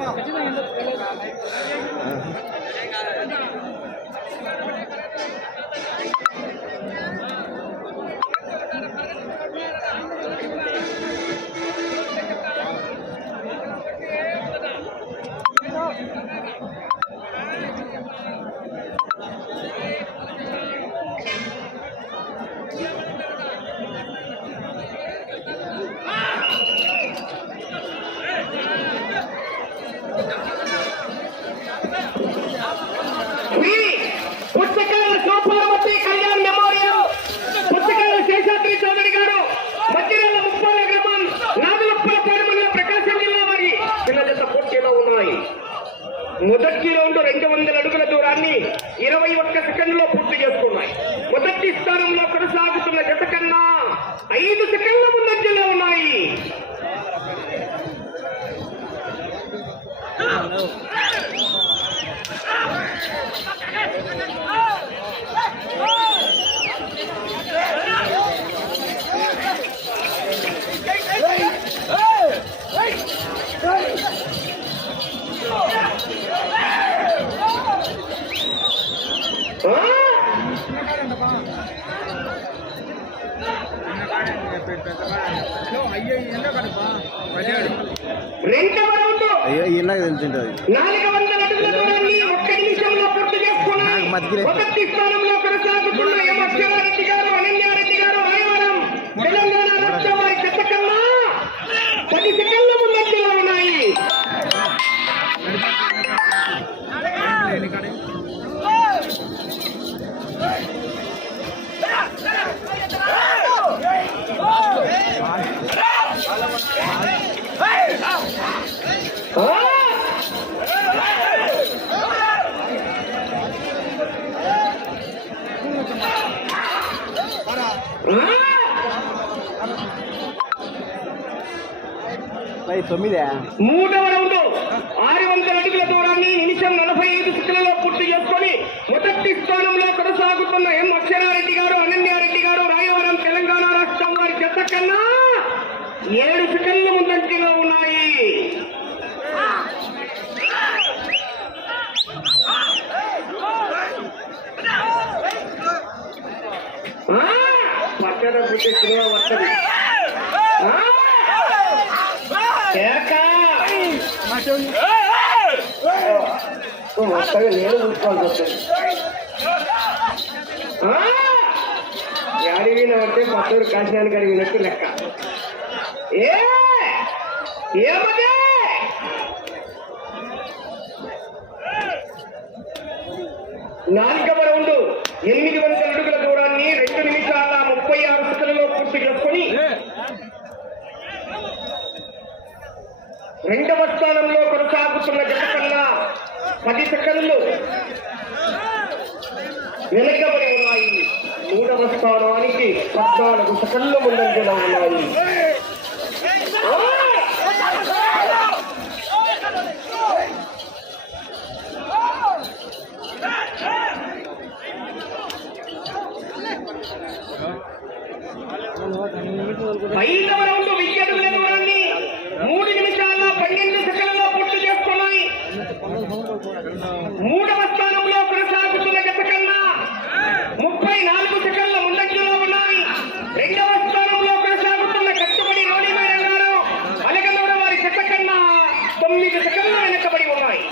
ஆமா ஆமா నిమిషంలో పూర్తి చేసుకున్నాయి నాకు మతికిలే. పది సెకండ్ తొమ్మిదే? మూడవ రౌండ్. ఆరు వందల అడుగుల దూరాన్ని నిమిషం నలభై ఐదు సెకండ్లలో పూర్తి చేసుకొని మొదటి స్థానంలో కొనసాగుతున్న ఎం అక్షరారెడ్డి గారు అనన్యారెడ్డి గారు రాయవరం తెలంగాణ రాష్ట్రం వారి జత కన్నా ఏడు సెకండ్లు ముందంటిలో ఉన్నాయి. పక్కన పుట్టే సినిమా వస్తుంది ఆ! కేక! వస్తాగా నేను చూసుకోవాల్సి వస్తుంది పత్తూరు కాశీనానికి అడిగినట్టు లెక్క. ఏ! ఏమదే? నాలుగవ రౌండ్ ఎనిమిది వందల అడుగుల దూరాన్ని రెండు నిమిషాల ముప్పై ఆరు సెకండ్లలో పూర్తి చేసుకొని రెండవ స్థానంలో కొనసాగుతున్న జత కన్నా పది సెకండ్లు వెనకబడి ఉన్నాయి మూడవ స్థానానికి పద్నాలుగు సెకండ్లు ముందంజలో ఉన్నాయి ఆ! ఐదవ రౌండ్ వెయ్యి అడుగుల దూరాన్ని మూడు నిమిషాల పన్నెండు సెకండ్లలో పూర్తి చేసుకున్నాయి మూడవ స్థానంలో కొనసాగుతున్న జత కన్నా ముప్పై నాలుగు సెకండ్ల ముందంజలో ఉన్నాయి రెండవ స్థానంలో కొనసాగుతున్న కట్టుబడి రోణిమేరం గారు అలగనూడ వారి జత కన్నా తొమ్మిది సెకండ్లు వెనకబడి ఉన్నాయి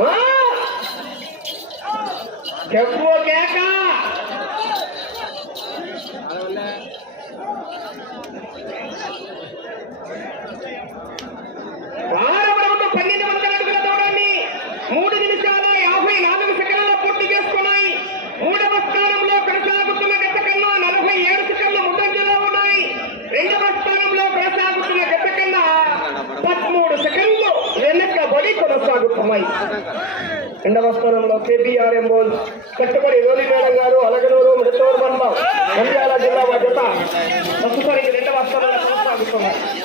ఆ! ఎక్కువ కేక. ఆరవ రౌండ్ పన్నెండు వందల అడుగుల దూరాన్ని మూడు నిమిషాల యాభై నాలుగు సెకండ్లు పూర్తి చేసుకున్నాయి. మూడవ స్థానంలో కొనసాగుతున్న గత కన్నా నలభై ఏడు సెకండ్ల ముందంజలో ఉన్నాయి. రెండవ స్థానంలో కొనసాగుతున్న గత కన్నా పదమూడు సెకండ్లు వెనకబడి కొనసాగుతున్నాయి. రెండవ స్థానంలో కేబీఆర్ఎం బోల్ కట్టుబడి రోలి మేడం గారు అలగనూరు మృతూరు మన్మ నంద్యాల జిల్లా జత ప్రస్తుతానికి రెండవ స్థానంలో కొనసాగుతున్నారు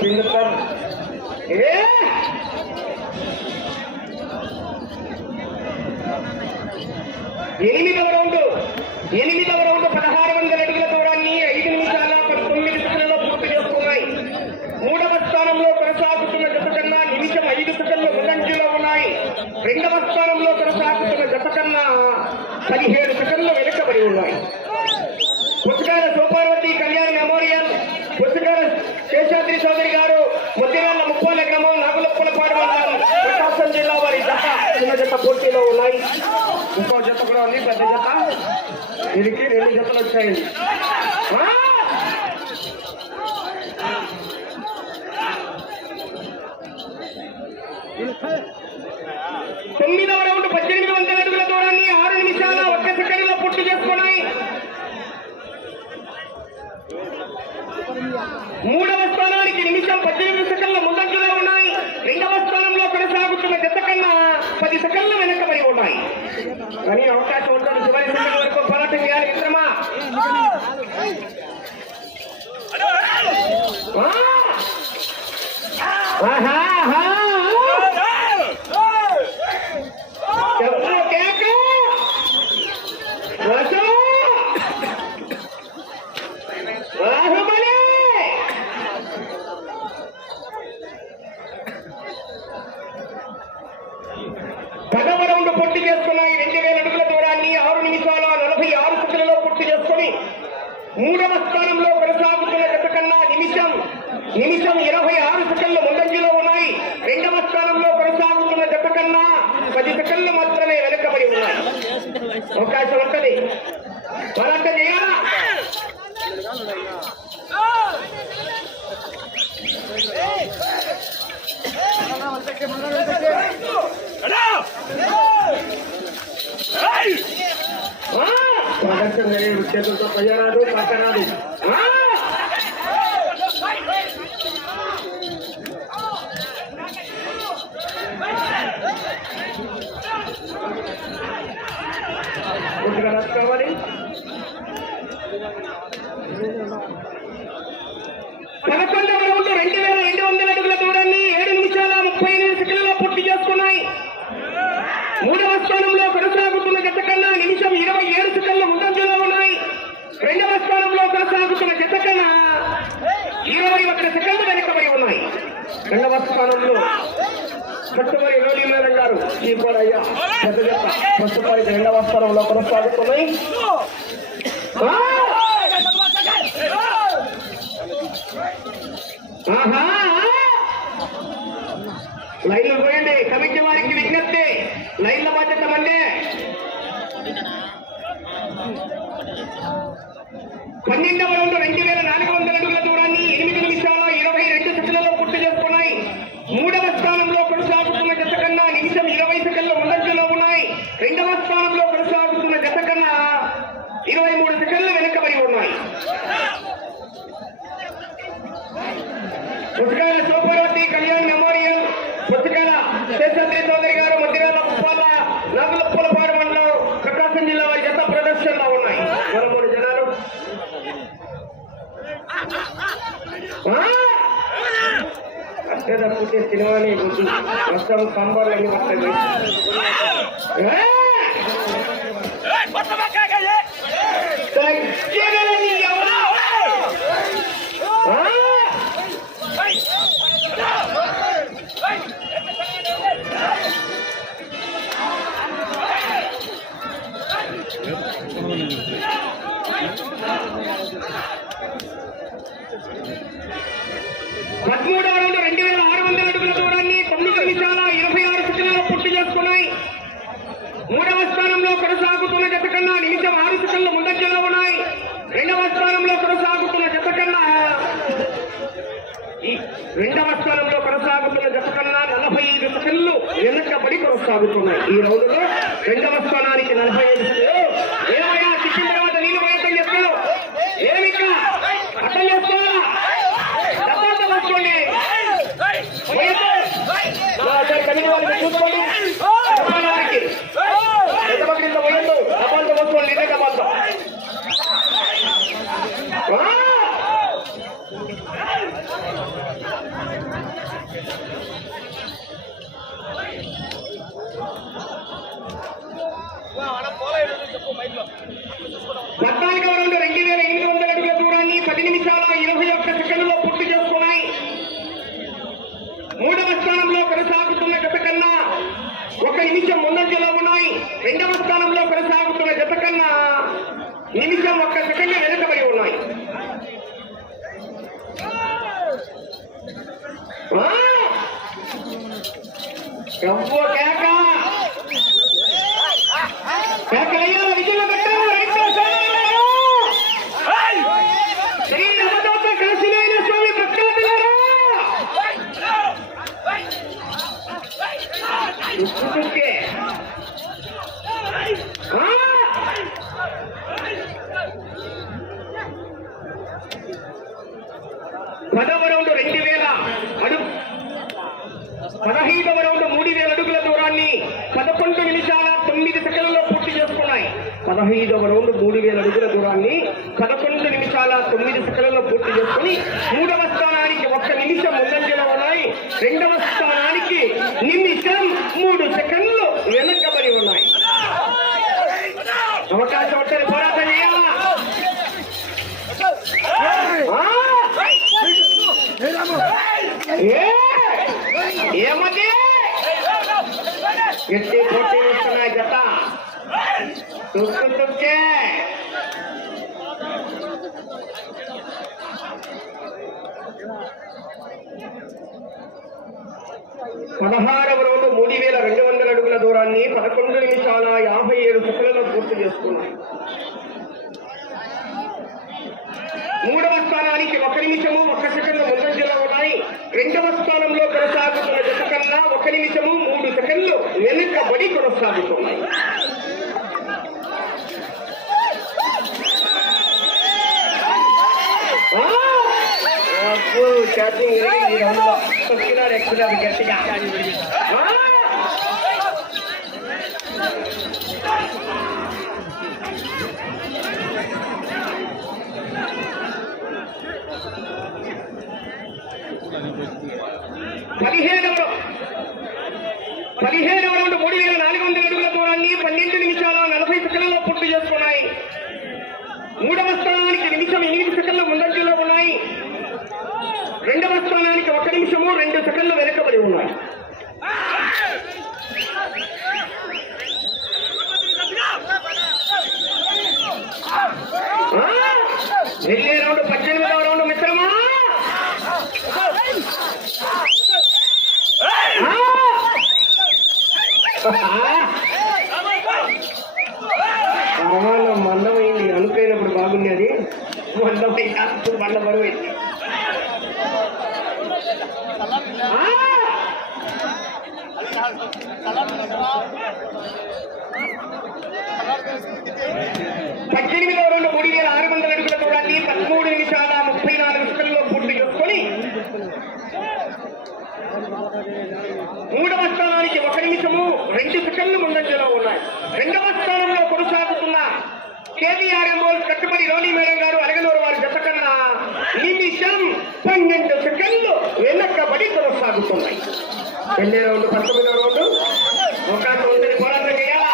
పిండుతాను ఏ ఎనిమిదవ రౌండ్. ఎనిమిది పూర్తిలో ఉన్నాయి ఇంకో జత కూడా ఉంది పెద్ద జత ఇరికి రెండు జతలు వచ్చాయి I have పది సెకండ్లు మాత్రమే వెనకబడి ఉన్నాయి. అవకాశం ఉంటుంది మరొక చేయాలా? చేతులతో తయారాడు పక్కరాడు Vamos comer. ಕಲ್ ಕಾಣಬಾರ್ದಾಗಿ ಬರ್ತೇವೆ కొనసాగుతున్నాయి. ఈ రౌండ్లో రెండవ స్థానానికి నలభై ఐదు ఏమయ్యా చిక్కిన తర్వాత నీళ్ళు అర్థం చేసుకోవాలా? చూసుకోండి తప్పాలి వారికి ఎంత పక్కన పోయొద్దు తప్పంత పట్టుకోండి ఇదే తప్పంత ఆ! పద్నాలుగవ రౌండ్ రెండు వేల ఎనిమిది వందల అడుగుల దూరాన్ని పది నిమిషాల ఇరవై ఒక్క సెకండ్లో పూర్తి చేసుకున్నాయి మూడవ స్థానంలో కొనసాగుతున్న జత కన్నా ఒక నిమిషం ముందంజలో ఉన్నాయి. రెండవ స్థానంలో కొనసాగుతున్న జత కన్నా నిమిషం ఒక్క సెకండ్ వెనుకబడి ఉన్నాయి. కేక! పదవ రౌండ్ రెండు వేల అడుగు. పదహైదవ రౌండ్ మూడు వేల అడుగుల దూరాన్ని పదకొండు నిమిషాల తొమ్మిది సెకండ్లలో పూర్తి చేసుకున్నాయి. పదహైదవ రౌండ్ మూడు వేల అడుగుల దూరాన్ని పదకొండు నిమిషాల తొమ్మిది సెకండ్లలో పూర్తి చేసుకుని మూడవ స్థానానికి ఒక్క నిమిషం ముందంజలో ఉన్నాయి. రెండవ స్థానానికి నిమిషం మూడు సెకండ్లు వెనకబడి ఉన్నాయి. అవకాశం వచ్చే పోరాటం చేయాలా ఆ! ఏ! ఏమది ఎట్టి పోటీ ఇస్తున్నాయి జత చూస్తుంటే. పదహారవ రోజు మూడు వేల రెండు వందల అడుగుల దూరాన్ని పదకొండు నిమిషాల యాభై ఏడు సెకండ్లలో పూర్తి చేస్తున్నారు మూడవ స్థానానికి ఒక నిమిషము ఒక సెకండ్ ముందంజలో ఉన్నాయి. రెండవ స్థానంలో కొనసాగుతున్న జత కన్నా ఒక నిమిషము మూడు సెకండ్లు వెనుకబడి కొనసాగుతున్నాయి. అబ్బో, ఛార్జింగ్ ఇరిగింది ఈ రౌండ్లో. i'm going to do one of వెనక్కబడి వెళ్ళే రౌండ్ పంతొమ్మిదవ రౌండ్ అవకాశం ఉందని పోరాటం చేయాలా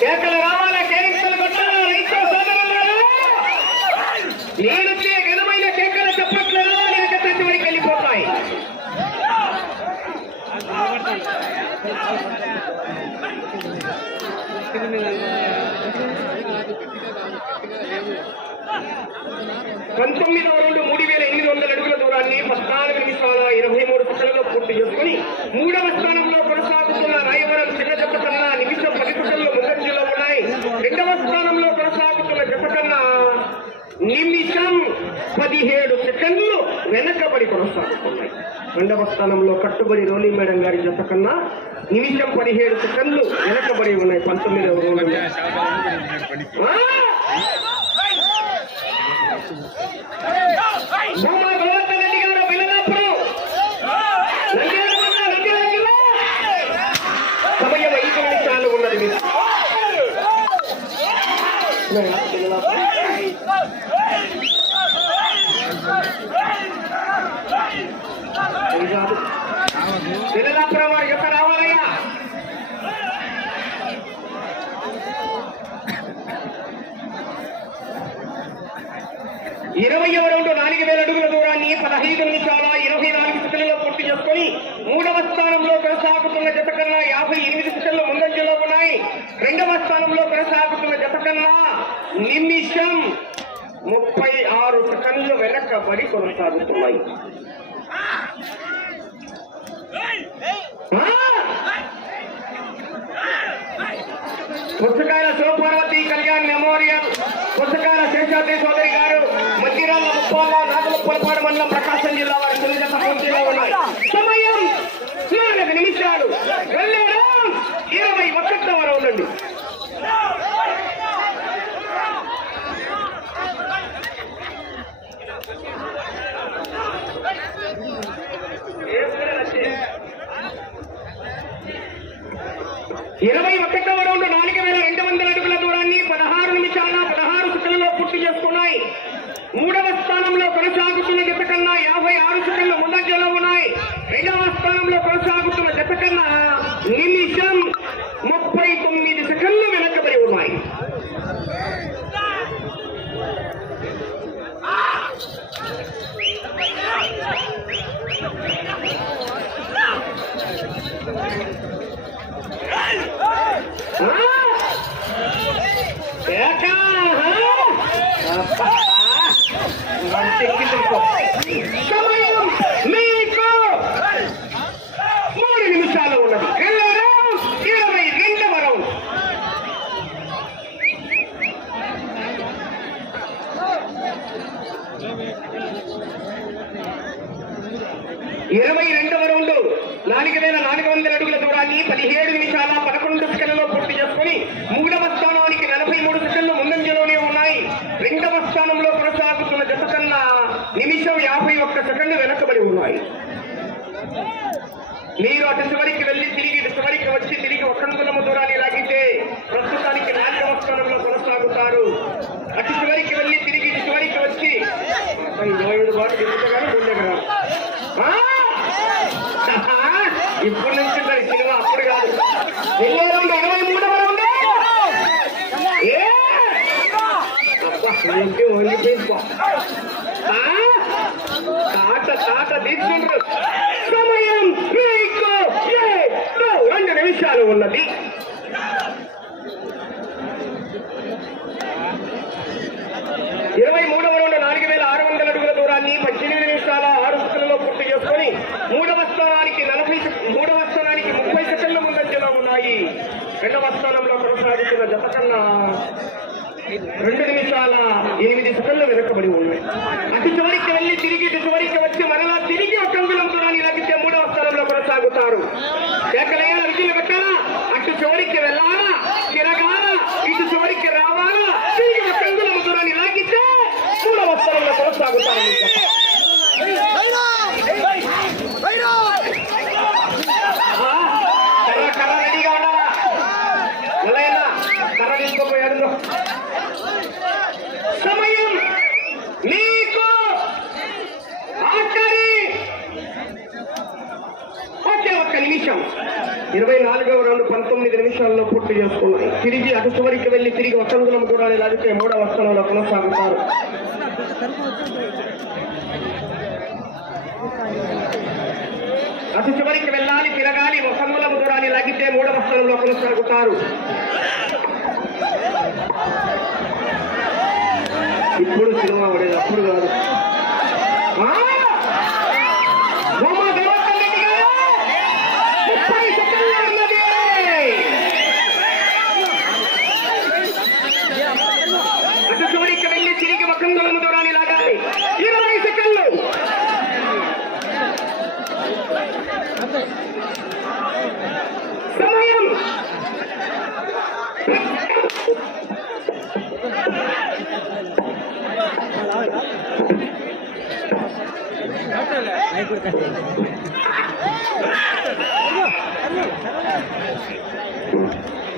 కేకలు రావాలా కేరింతలు కొట్టాలా రైతు సోదరులారా నేనుచ్చే ఘనమైన కేకల చప్పట్లు రావాలి ఆ జత చివరికి వెళ్ళిపోతాయి పంతొమ్మిదవ రెండు మూడు వేల ఎనిమిది వందల అడుగుల దూరాన్ని పద్నాలుగు నిమిషాల ఇరవై మూడు సెకండ్లలో పూర్తి చేసుకుని మూడవ స్థానంలో కొనసాగుతున్న రాయవరం చిన్న జత కన్నా నిమిషం పది సెకండ్లు ముందంజలో ఉన్నాయి రెండవ స్థానంలో కొనసాగుతున్న జత కన్నా నిమిషం పదిహేడు సెకండ్లు వెనకబడి కొనసాగుతున్నాయి. రెండవ స్థానంలో కట్టుబడి రోలీ మేడం గారి జత కన్నా నిమిషం పదిహేడు సెకండ్లు వెనకబడి ఉన్నాయి. పంతొమ్మిదవ రౌండ్లో. ఆ! భూమా గోవర్ధన్ రెడ్డి గారు పిల్లలప్పుడు నంద్యాల జిల్లా, నంద్యాల జిల్లా. సమయం ఐదు నిమిషాలు ఉన్నది మీకు అది కాదు. పిల్లలాపురం వారి యొక్క రావాలయ్యా ఇరవై రౌండ్ నాలుగు వేల అడుగుల దూరాన్ని పదహైదు నిమిషాల ఇరవై నాలుగు సెకండ్లలో పూర్తి చేసుకొని మూడవ స్థానంలో కొనసాగుతున్న జత కన్నా యాభై ఎనిమిది సెకండ్లు ముందంజలో ఉన్నాయి. రెండవ స్థానంలో కొనసాగుతున్న జత కన్నా నిమిషం ముప్పై ఆరు సెకండ్లు వెనకబడి కొనసాగుతున్నాయి ఆ! పుస్తకాల శివపార్వతి కళ్యాణ్ మెమోరియల్ పుస్తకాల శేషాద్రి సోదరి గారు మధ్యరాల ముప్పాల నాగముప్పలపాడు ప్రకాశం జిల్లా వారి తొలి ఉన్నాయి. సమయం నాలుగు నిమిషాలు. వెళ్ళారు ఇరవై ఒకటవ రౌండ్ ఉండండి. ఇరవై ఒకటవ రౌండ్ నాలుగు ఉన్నది. ఇరవై మూడవ నుండి నాలుగు వేల ఆరు వందల అడుగుల దూరాన్ని పద్దెనిమిది నిమిషాల ఆరు సెకండ్లలో పూర్తి చేసుకొని మూడవ స్థానానికి నలభై మూడవ స్థానానికి ముప్పై సెకండ్ల ముందంజలో ఉన్నాయి. రెండవ స్థానంలో కొనసాగుతున్న జత కన్నా రెండు నిమిషాల ఎనిమిది సెకండ్లు వెనుకబడి ఉన్నాయి. అటు చివరికి వెళ్ళి తిరిగి ఇటు చివరికి వచ్చి మరలా తిరిగి ఒక అంగుళం దూరాన్ని లభిస్తే మూడవ స్థానంలో కొనసాగుతారు కేకలయ్యాల విజయం పెట్టాలా అటు చివరికి వెళ్ళాలా తిరగాల ఇటు చివరికి రావాలా తిరిగి ఒక అంగుళం దూరాన్ని లాగితే మూడవ స్థానంలో కొనసాగుతారు మీ జత. ఆ, కర్ర కర్ర రెడీగా ఉండాలా మల్లయ్యన్న, కర్ర తీసుకోపోయాడు సమయం మీకు ఆఖరి ఒకే ఒక్క నిమిషం ఇరవై నాలుగవ రౌండ్ పంతొమ్మిది నిమిషాల్లో పూర్తి చేసుకున్నాయి. తిరిగి అటు చివరికి వెళ్ళి తిరిగి వసంతులం కూడా లాగితే మూడవ స్థానంలో కొనసాగుతారు. అటు చివరికి వెళ్ళాలి తిరగాలి వసంతులం దూరాన్ని లాగితే మూడవ స్థానంలో కొనసాగుతారు. ఇప్పుడు సినిమా పడేది అప్పుడు కాదు.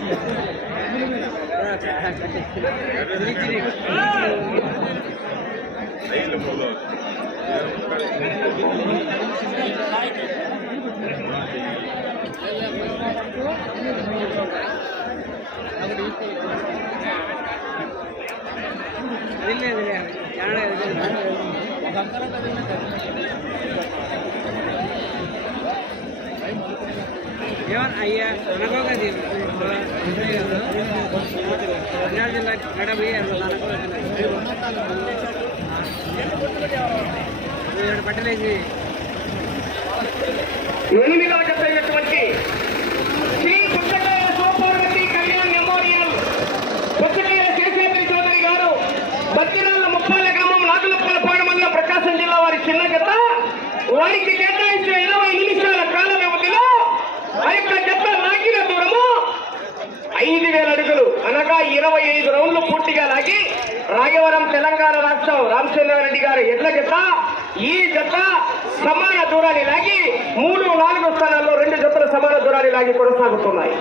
അതില്ല ఎనిమిదవ జత అయినటువంటి శ్రీ పుచ్చకాయల సోపార్వతి కళ్యాణ్ మెమోరియల్. పుచ్చకాయల శేషేంద్ర చౌదరి గారు బత్తిరాల ముప్పాల గ్రామం నాగులప్పలపాడు మండలం ప్రకాశం జిల్లా వారి చిన్న జత. వారికి ఎనిమిది వేల అడుగులు. అనగా ఇరవై ఐదు రౌండ్లు పూర్తిగా లాగి రాయవరం తెలంగాణ రాష్ట్రం రామచంద్రారెడ్డి గారు ఎడ్ల జత. ఈ జత సమాన దూరాన్ని లాగి మూడు నాలుగు స్థానాల్లో రెండు జతల సమాన దూరాన్ని లాగి కొనసాగుతున్నాయి.